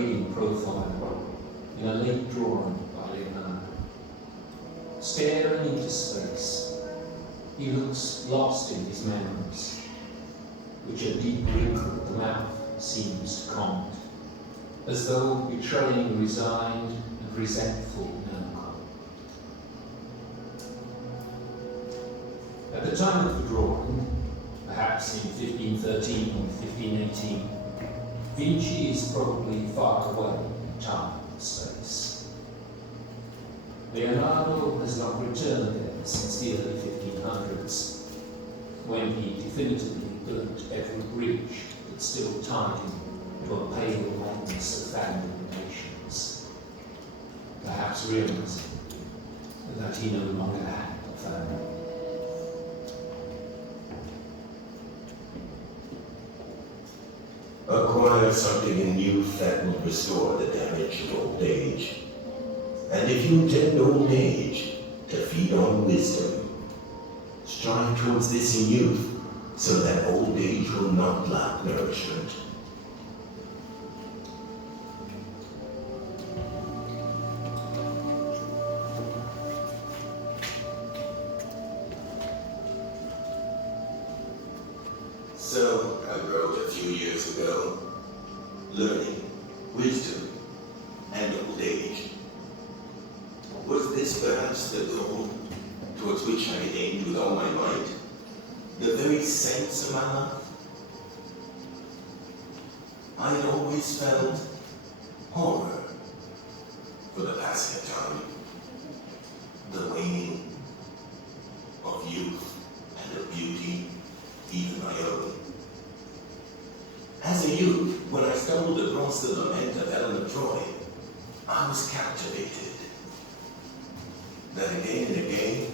fading profile in a late drawing by Leonardo. Staring into space, he looks lost in his memories, which a deep wrinkle at the mouth seems to comment, as though betraying resigned and resentful melancholy. At the time of the drawing, perhaps in 1513 or 1518, Vinci is probably far away in time and space. Leonardo has not returned there since the early 1500s, when he definitively burnt every bridge that still tied him to a pale likeness of family relations, perhaps realizing that he no longer had a family. Acquire something in youth that will restore the damage of old age. And if you intend old age to feed on wisdom, strive towards this in youth, so that old age will not lack nourishment. So, I wrote a few years ago, learning, wisdom, and old age. Was this perhaps the goal towards which I had aimed with all my might? The very sense of my life? I had always felt horror for the passing of time, the waning of youth and of beauty, even my own. As a youth, when I stumbled across the lament of Ellen of Troy, I was captivated. Then again and again,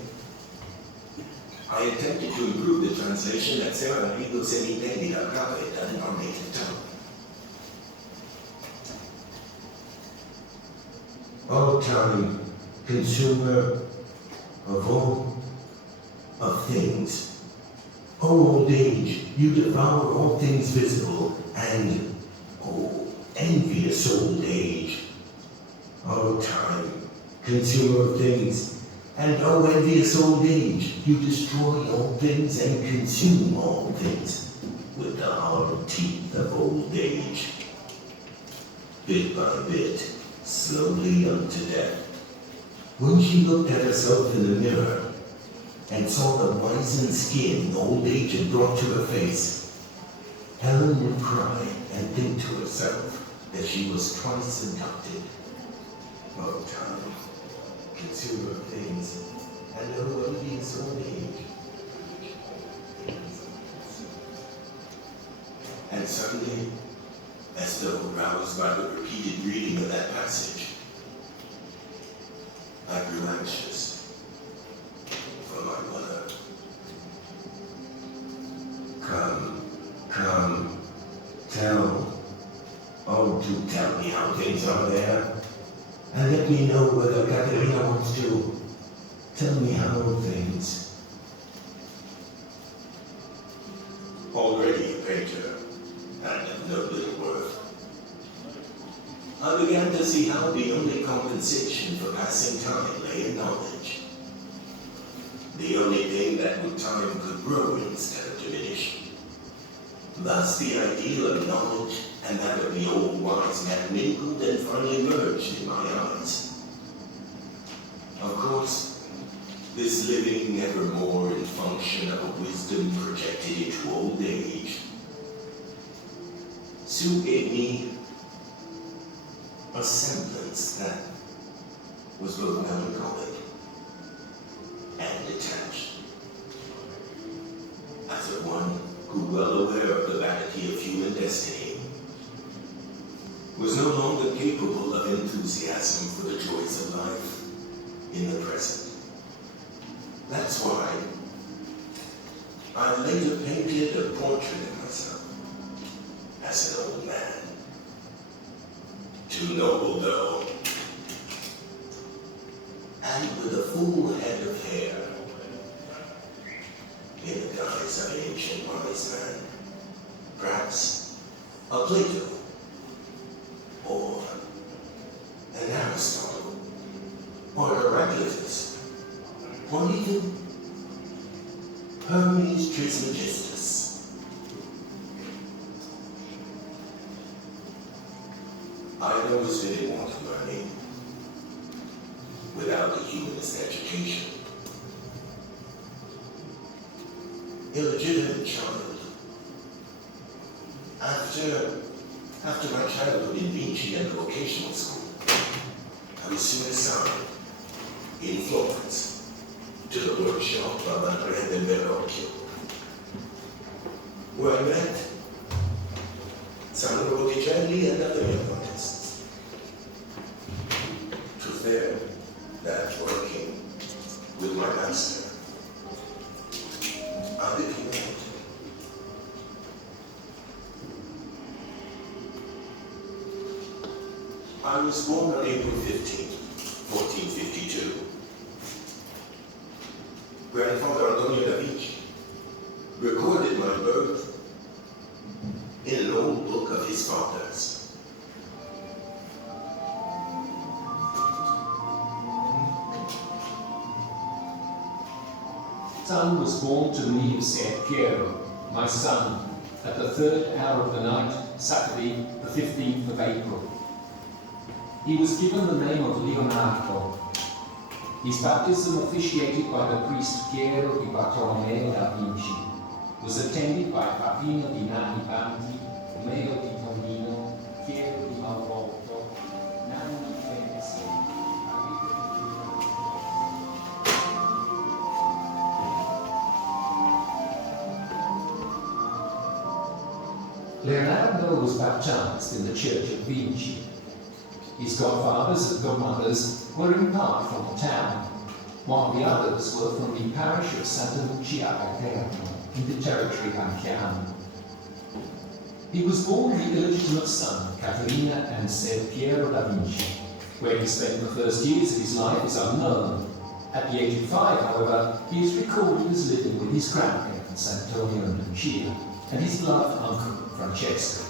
I attempted to improve the translation that Sarah Rigo Senite had done in our native tongue. O time, consumer of all of things, O old age, you devour all things visible, and, O envious old age, O time, consumer of things, and O envious old age, you destroy all things and consume all things with the hard teeth of old age. Bit by bit, slowly unto death. When she looked at herself in the mirror and saw the wizened skin old age had brought to her face, Helen would cry and think to herself that she was twice inducted. O time, consumer of things, and O envious old age. And suddenly, as though roused by the repeated reading of that passage, I grew anxious for my mother. Come, tell. Oh, do tell me how things are there. And let me know whether Caterina wants to. Tell me how things. Already a painter, and of no little worth, I began to see how the only compensation for passing time lay in knowledge. The only thing that with time could grow instead of diminish. Thus the ideal of knowledge and that of the old wise man mingled and finally merged in my eyes. Of course, this living evermore in function of a wisdom projected into old age, Sue gave me a semblance that was both melancholic and detached, as of one who, well aware of the vanity of human destiny, was no longer capable of enthusiasm for the joys of life in the present. That's why I later painted a portrait of myself as an old man. Too noble though, and with a full head of hair, in the guise of an ancient wise man, perhaps a Plato or even Hermes Trismegistus. I always didn't want to learn without the humanist education. Illegitimate child. After my childhood in Vinci and the vocational school, I was soon assigned in Florence to the workshop of Andrea del Verrocchio, where I met Sandro Botticelli and other young artists. It was there that, working with my master, I became it. I was born on April 15, 1452. Grandfather Leonardo da Vinci recorded my birth in an old book of his father's. Son was born to me of Ser Piero, my son, at the 3rd hour of the night, Saturday, the 15th of April. He was given the name of Leonardo. His baptism, officiated by the priest Piero di Bartolomeo da Vinci, was attended by Papino di Nani Banti, Romeo di Tonino, Piero di Malvolto, Nanni di Venezia. Leonardo was baptized in the church of Vinci. His godfathers and godmothers were in part from the town, while the others were from the parish of Santa Lucia a Terno in the territory of Anciano. He was born the illegitimate son of Caterina and Ser Piero da Vinci. Where he spent the first years of his life is unknown. At the age of 5, however, he is recorded as living with his grandparents Antonio and Lucia and his beloved uncle Francesco.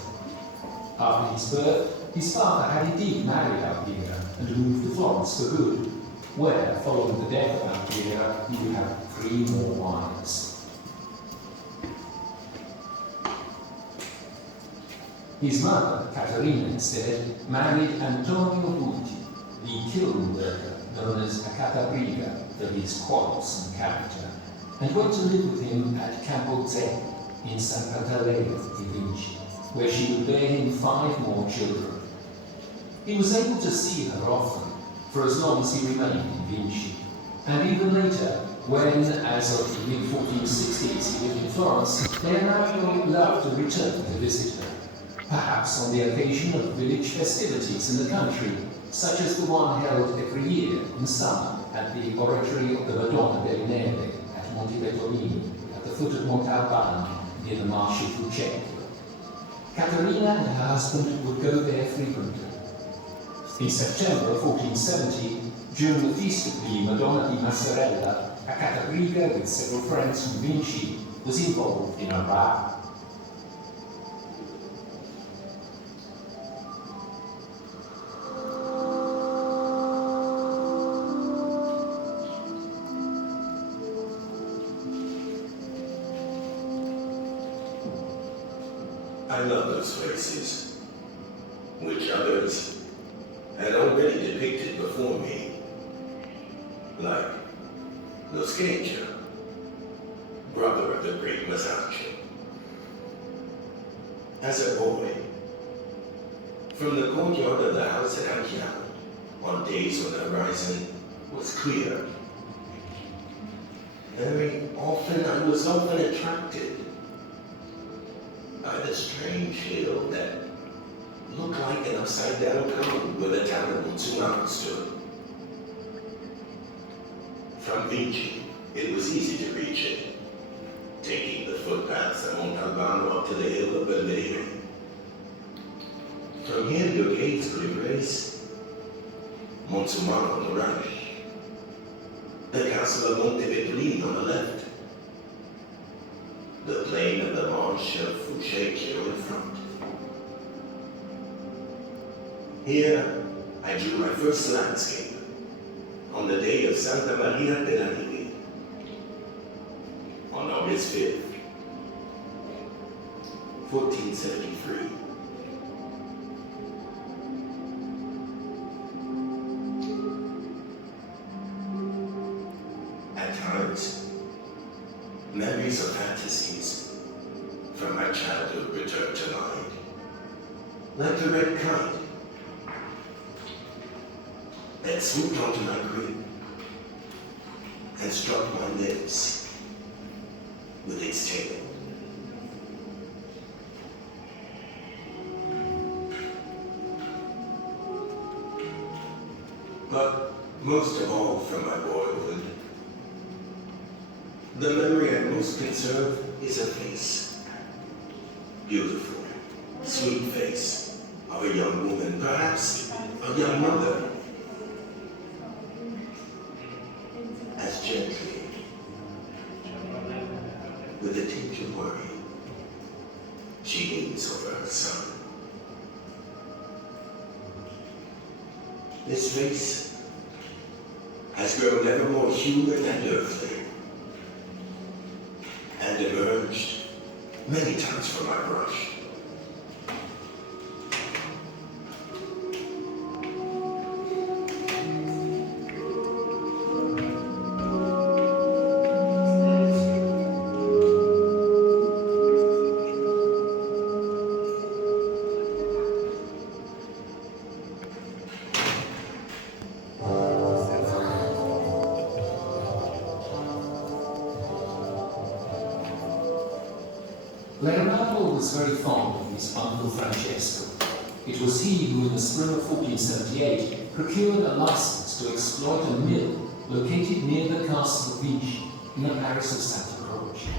After his birth, his father had indeed married Alfiera and moved to Florence for good, where, following the death of Alfiera, he would have 3 more wives. His mother, Caterina, instead, married Antonio Butti, the kiln worker known as a Catabriga for his quarrelsome character, and went to live with him at Campo Zecco in San Pantaleo di Vinci, where she would bear him 5 more children. He was able to see her often, for as long as he remained in Vinci, and even later, when, as of the mid-1460s, he lived in Florence, Leonardo loved to return to visit her, perhaps on the occasion of village festivities in the country, such as the one held every year in summer at the Oratory of the Madonna delle Neve at Monte Vetolini, at the foot of Monte Albano, near the Marsh of Fucecchio. Caterina and her husband would go there frequently. In September 1470, during the feast of the Madonna di Massarella, a Catabriga with several friends from Vinci was involved in a row. I love those faces, which others had already depicted before me, like Lo Scherzo, brother of the great Masaccio. As a boy, from the courtyard of the house at Anciano, on days when the horizon was clear, I was often attracted by the strange hill that looked like an upside-down cone where the town of Montsumano stood. From Vinci, it was easy to reach it, taking the footpaths of Montalbano up to the hill of Belvedere. From here, your gaze could embrace Montsumano on the right, the castle of Monte Vetolini on the left, the plain of the marsh of Fucecchio in front. Here, I drew my first landscape on the day of Santa Maria della Neve, on August 5th, 1473. At times, memories or fantasies from my childhood return to mind, like the red kite that swooped onto my crib and struck my lips with its tail. But most of all from my boyhood, the memory I most conserve is a face. Beautiful, sweet face of a young woman, perhaps a young mother. As gently, with a tinge of worry, she leans over her son. This face has grown ever more human and earthly, and emerged many times from my brush. Leonardo was very fond of his uncle Francesco. It was he who, in the spring of 1478, procured a license to exploit a mill located near the castle of Vinci in the parish of Santa Croce.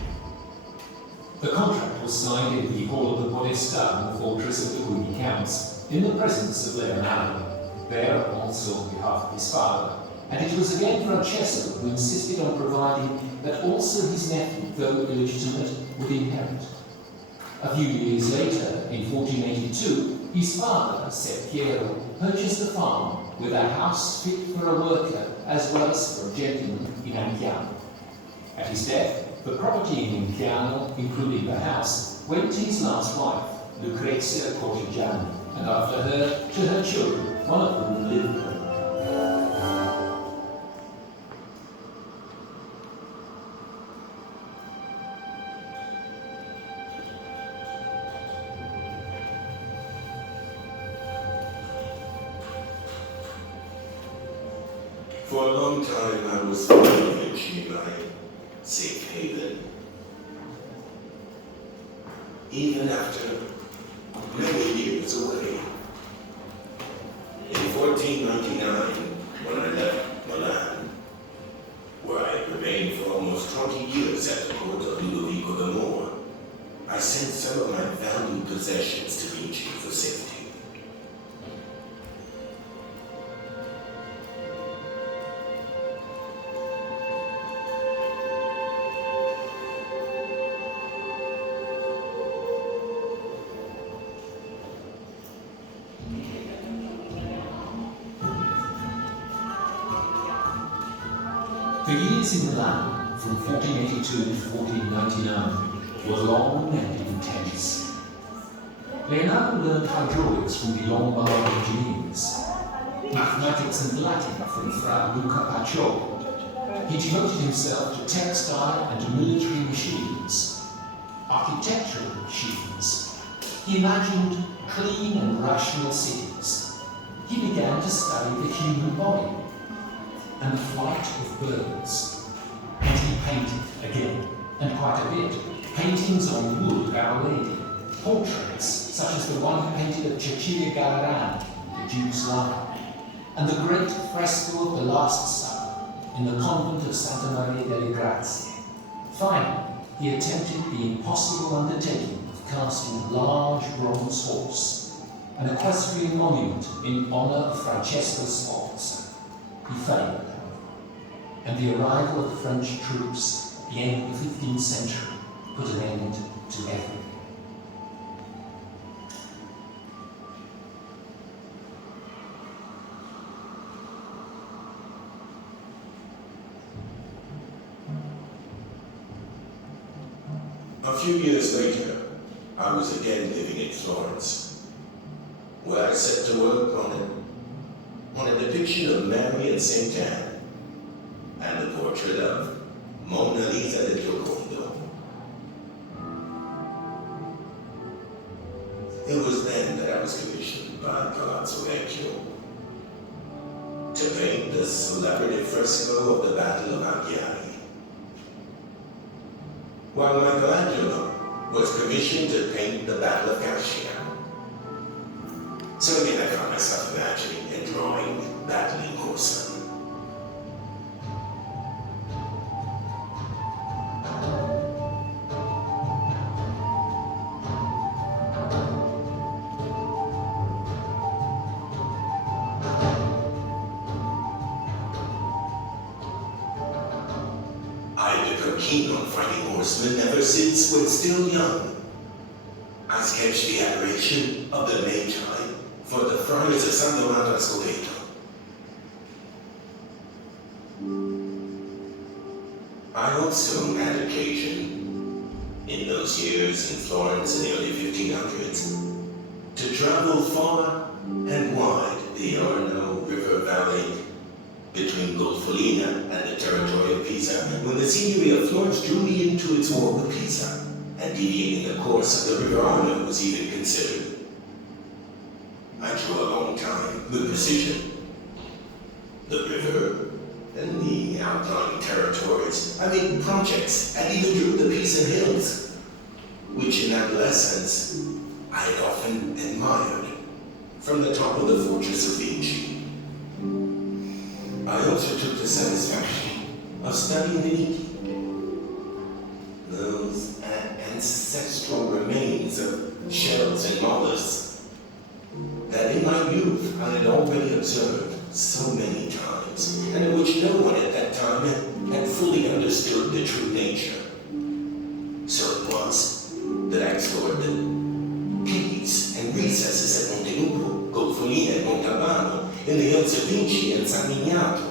The contract was signed in the hall of the Podestà in the fortress of the Gloomy Counts, in the presence of Leonardo, there also on behalf of his father, and it was again Francesco who insisted on providing that also his nephew, though illegitimate, would inherit. A few years later, in 1482, his father, Ser Piero, purchased the farm with a house fit for a worker as well as for a gentleman in Anchiano. At his death, the property in Anchiano, including the house, went to his last wife, Lucrezia Cortigiani, and after her, to her children, one of whom lived there. For a long time, I was Vinci my safe haven. Even after many years away. In 1499, when I left Milan, where I had remained for almost 20 years at the court of Ludovico the Moor, I sent some of my valued possessions to Vinci for safety. The years in Milan, from 1482 to 1499, were long and intense. Leonardo learned hydraulics from the Lombard engineers, mathematics and Latin from Fra Luca Pacioli. He devoted himself to textile and to military machines, architectural machines. He imagined clean and rational cities. He began to study the human body and the flight of birds. And he painted again, and quite a bit, paintings on wood of Our Lady, portraits such as the one he painted of Cecilia Gallerani, the Duke's lover, and the great fresco of the Last Supper in the convent of Santa Maria delle Grazie. Finally, he attempted the impossible undertaking of casting a large bronze horse, an equestrian monument in honor of Francesco Sforza. He failed, and the arrival of the French troops at the end of the 15th century put an end to everything. A few years later, I was again living in Florence, where I set to work on a depiction of Mary and St. Anne, and the portrait of Mona Lisa del Giocondo. It was then that I was commissioned by Palazzo Vecchio to paint the celebrative fresco of the Battle of Anghiari, while Michelangelo was commissioned to paint the Battle of Cascina. So again I found myself imagining and drawing battling horsemen. I've become keen on fighting horsemen ever since when still young. I sketched the adoration of the Magi for the friars of San Donato a Spoleto. I also had occasion, in those years in Florence in the early 1500s, to travel far and wide the Arno River Valley between Golfolina and the territory of Pisa, when the Signory of Florence drew me into its war with Pisa, and deviating the course of the River Arno was even considered. I drew a long time with precision. The river and the outlying territories. I made projects and even drew the Pisan hills, which in adolescence I had often admired from the top of the fortress of Vinci. I also took the satisfaction of studying the Niki, those ancestral remains of shells and mollusks that in my youth I had already observed so many times, and of which no one at that time had fully understood the true nature. So it was that I explored the caves and recesses at Montelupo, Golfolina, and Montalbano, in the hills of Vinci and San Miniato,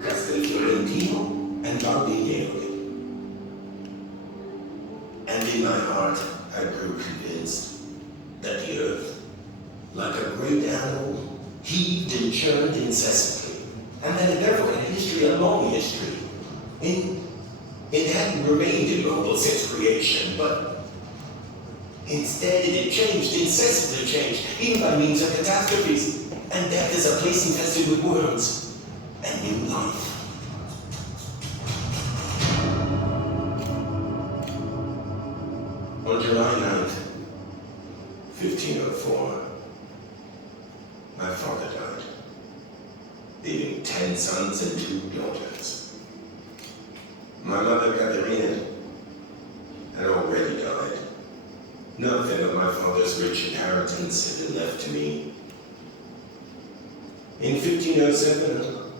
Castelfiorentino, and Valdignere. And in my heart, I grew convinced that the earth, like a great animal, heaved and churned incessantly, and that it therefore had a history, a long history. It hadn't remained immobile since creation, but instead it had changed, incessantly changed, even by means of catastrophes, and death is a place infested with worms, and new life. On July 9th, 1504, my father died, leaving 10 sons and 2 daughters. My mother, Caterina, had already died. Nothing of my father's rich inheritance had been left to me. In 1507,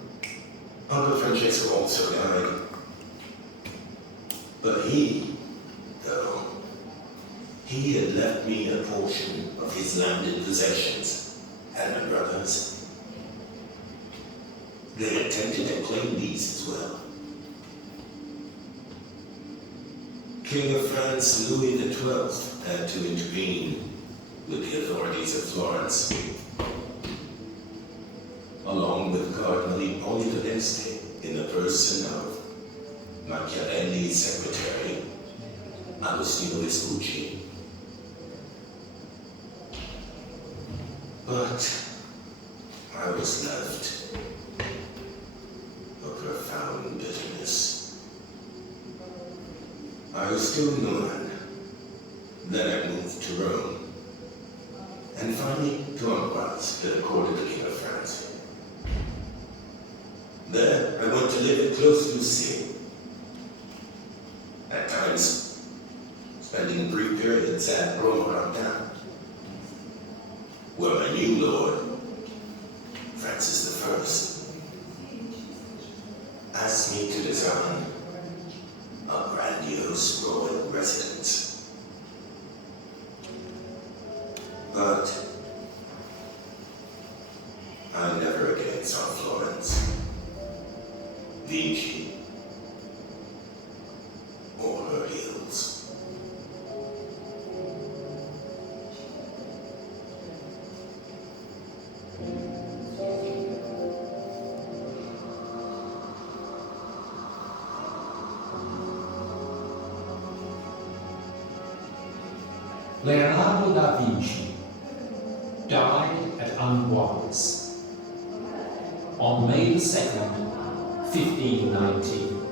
Uncle Francesco also died. But he had left me a portion of his landed possessions, and my brothers. They attempted to claim these as well. King of France Louis XII had to intervene with the authorities of Florence, along with Cardinal Ippolito d'Este in the person of Machiavelli's secretary, Agostino Vespucci. But I was left a profound bitterness. I was still in Milan. Then I moved to Rome, and finally to Amboise, to the court of the King of France. There I went to live at close Lucé, at times spending brief periods at Romorantin, where my new lord, Francis I, asked me to design a grandiose royal residence. But I never again saw Florence, Vinci, or her Leonardo da Vinci died at Amboise on May 2nd, 1519.